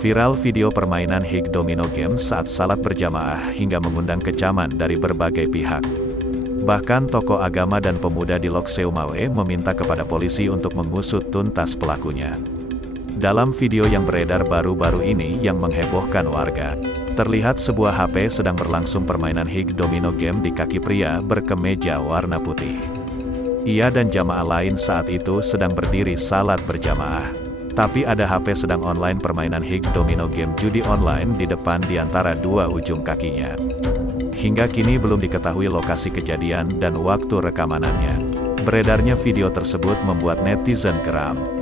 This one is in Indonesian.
Viral video permainan Hig Domino Game saat salat berjamaah hingga mengundang kecaman dari berbagai pihak. Bahkan tokoh agama dan pemuda di Lok Seumawe meminta kepada polisi untuk mengusut tuntas pelakunya. Dalam video yang beredar baru-baru ini yang menghebohkan warga, terlihat sebuah HP sedang berlangsung permainan Hig Domino Game di kaki pria berkemeja warna putih. Ia dan jamaah lain saat itu sedang berdiri salat berjamaah. Tapi ada HP sedang online permainan Hig Domino Game judi online di depan di antara dua ujung kakinya. Hingga kini belum diketahui lokasi kejadian dan waktu rekamanannya. Beredarnya video tersebut membuat netizen geram.